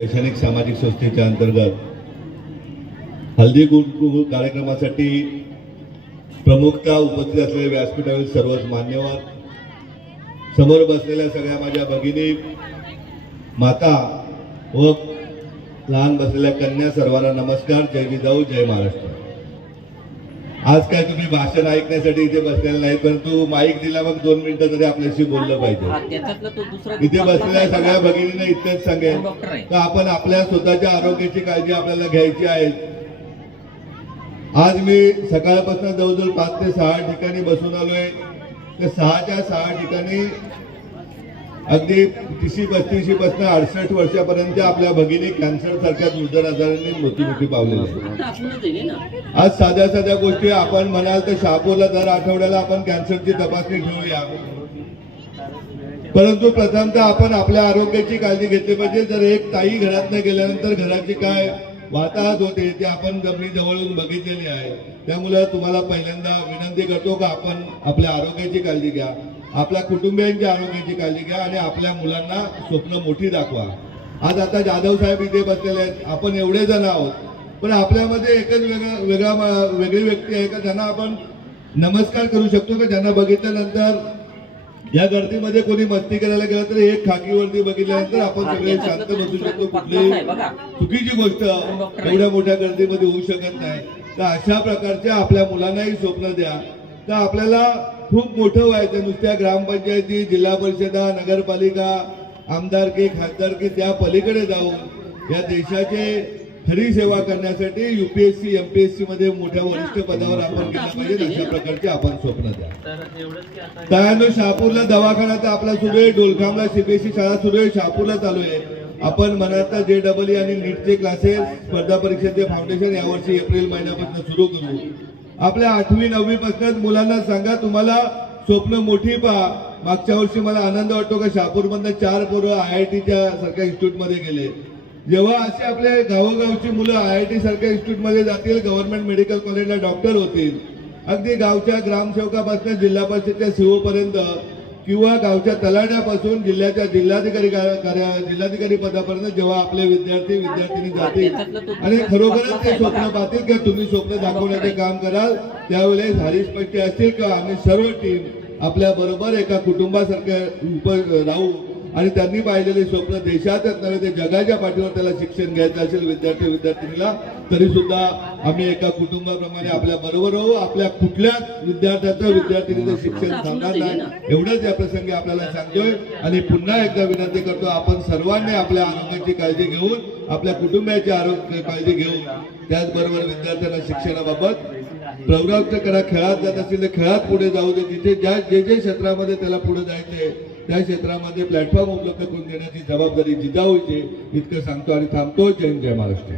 शैक्षणिक सामाजिक संस्थेच्या अंतर्गत हल्दी कुंकू कार्यक्रमासाठी प्रमुखता उपस्थित असलेले व्यासपीठावरील सर्वच मान्यवर समोर बसलेल्या सगळ्या माझ्या भगिनी माता व लहान बसलेल्या कन्या सर्वांना नमस्कार जय जिजाऊ जय महाराष्ट्र. आज काय तुम्ही भाषण ऐकण्यासाठी इथे बसलेले नाहीत परंतु माईक दिला मग दोन मिनिटं तरी आपल्याशी बोललं पाहिजे. इथे बसलेल्या सगळ्या भगिनींना इतकंच आहे. तर आपण आपल्या स्वतःच्या आरोग्याची काळजी आपल्याला घ्यायची आहे. आज मी सकाळपासून जवळजवळ पाच ते सहा ठिकाणी बसून आलोय. त्या सहाच्या सहा ठिकाणी अगदी तिशी पस्तीशी पासून अडसष्ट वर्षापर्यंत आपल्या भगिनी कॅन्सर सारख्या दुर्धर आजारांनी मृत्युमुखी पावलेल्या आज साध्या साध्या गोष्टी आपण म्हणाल तर शहापूरला दर आठवड्याला आपण कॅन्सरची तपासणी ठेवूया. परंतु प्रथमतः आपण आपल्या आरोग्याची काळजी घेतली पाहिजे. जर एक ताई घरातनं गेल्यानंतर घराची काय वाताहत होते ते आपण जमिनी जवळून बघितलेली आहे. त्यामुळे तुम्हाला पहिल्यांदा विनंती करतो का आपण आपल्या आरोग्याची काळजी घ्या. आपल्या कुटुंबियांच्या आरोग्याची काळजी घ्या आणि आपल्या मुलांना स्वप्न मोठी दाखवा. आज आता जाधव साहेब इथे बसलेले आहेत. आपण एवढे जण आहोत. पण आपल्यामध्ये एकच वेगळा वेगळा वेगळी व्यक्ती आहे का? ज्यांना आपण नमस्कार करू शकतो का? ज्यांना बघितल्यानंतर या गर्दीमध्ये कोणी मस्ती करायला गेलं तर एक खाकीवरती बघितल्यानंतर आपण सगळे शांत बसू शकतो. कुठली चुकीची गोष्ट एवढ्या मोठ्या गर्दीमध्ये होऊ शकत नाही. तर अशा प्रकारच्या आपल्या मुलांनाही स्वप्न द्या. तर आपल्याला खूप मोठं व्हायचं. नुसत्या ग्रामपंचायती जिल्हा परिषदा नगरपालिका आमदारकी खासदारकी त्या पलीकडे जाऊन या देशाचे खरी सेवा करण्यासाठी युपीएससी एमपीएससी मध्ये मोठ्या वरिष्ठ पदावर आपण गेलं पाहिजे अशा प्रकारचे आपण स्वप्न द्या. त्यानंतर शहापूरला दवाखाना तर आपला सुरू आहे डोलखामला सीबीएसई शाळा सुरू आहे शहापूरला चालू आहे. आपण मनात जे डबल आणि नीटचे क्लासेस स्पर्धा परीक्षेचे फाउंडेशन यावर्षी एप्रिल महिन्यापासून सुरू करू. आपल्या आठवी नववीपासूनच मुलांना सांगा तुम्हाला स्वप्न मोठी पहा. मागच्या वर्षी मला आनंद वाटतो का शहापूरमधनं चार पोरं आय आय टीच्या सारख्या इन्स्टिट्यूटमध्ये गेले. जेव्हा असे आपले गावोगावची मुलं आय आय टी सारख्या इन्स्टिट्यूटमध्ये जातील गव्हर्नमेंट मेडिकल कॉलेजला डॉक्टर होतील. अगदी गावच्या ग्रामसेवकापासून जिल्हा परिषदच्या सीओपर्यंत किंवा गावच्या तलाट्यापासून जिल्ह्याच्या जिल्हाधिकारी जिल्हाधिकारी पदापर्यंत जेव्हा आपले विद्यार्थी विद्यार्थिनी जातील. आणि खरोखरच ते स्वप्न पाहतील किंवा तुम्ही स्वप्न दाखवण्याचे काम कराल. त्यावेळेस हरीश पट्टे असतील किंवा आम्ही सर्व टीम आपल्या बरोबर एका कुटुंबासारख्या उप राहू. आणि त्यांनी पाहिलेले स्वप्न देशातच नव्हे ते जगाच्या पाठीवर त्याला शिक्षण घ्यायचं असेल विद्यार्थी विद्यार्थिनीला तरी सुद्धा आम्ही एका कुटुंबाप्रमाणे आपल्या बरोबर राहू आपल्या कुठल्याच विद्यार्थ्याचं विद्यार्थिनीचं शिक्षण थांबणार नाही. एवढंच या प्रसंगी आपल्याला सांगतोय. आणि पुन्हा एकदा विनंती करतो आपण सर्वांनी आपल्या आरोग्याची काळजी घेऊन आपल्या कुटुंबाची आरोग्य काळजी घेऊन त्याचबरोबर विद्यार्थ्यांना शिक्षणाबाबत प्रवृत्त करा खेळात जात असतील तर खेळात पुढे जाऊ दे. तिथे ज्या जे जे क्षेत्रामध्ये त्याला पुढे जायचंय त्या क्षेत्रामध्ये प्लॅटफॉर्म उपलब्ध करून देण्याची जबाबदारी जिजाऊची इतकं सांगतो आणि थांबतो. जय जय महाराष्ट्र.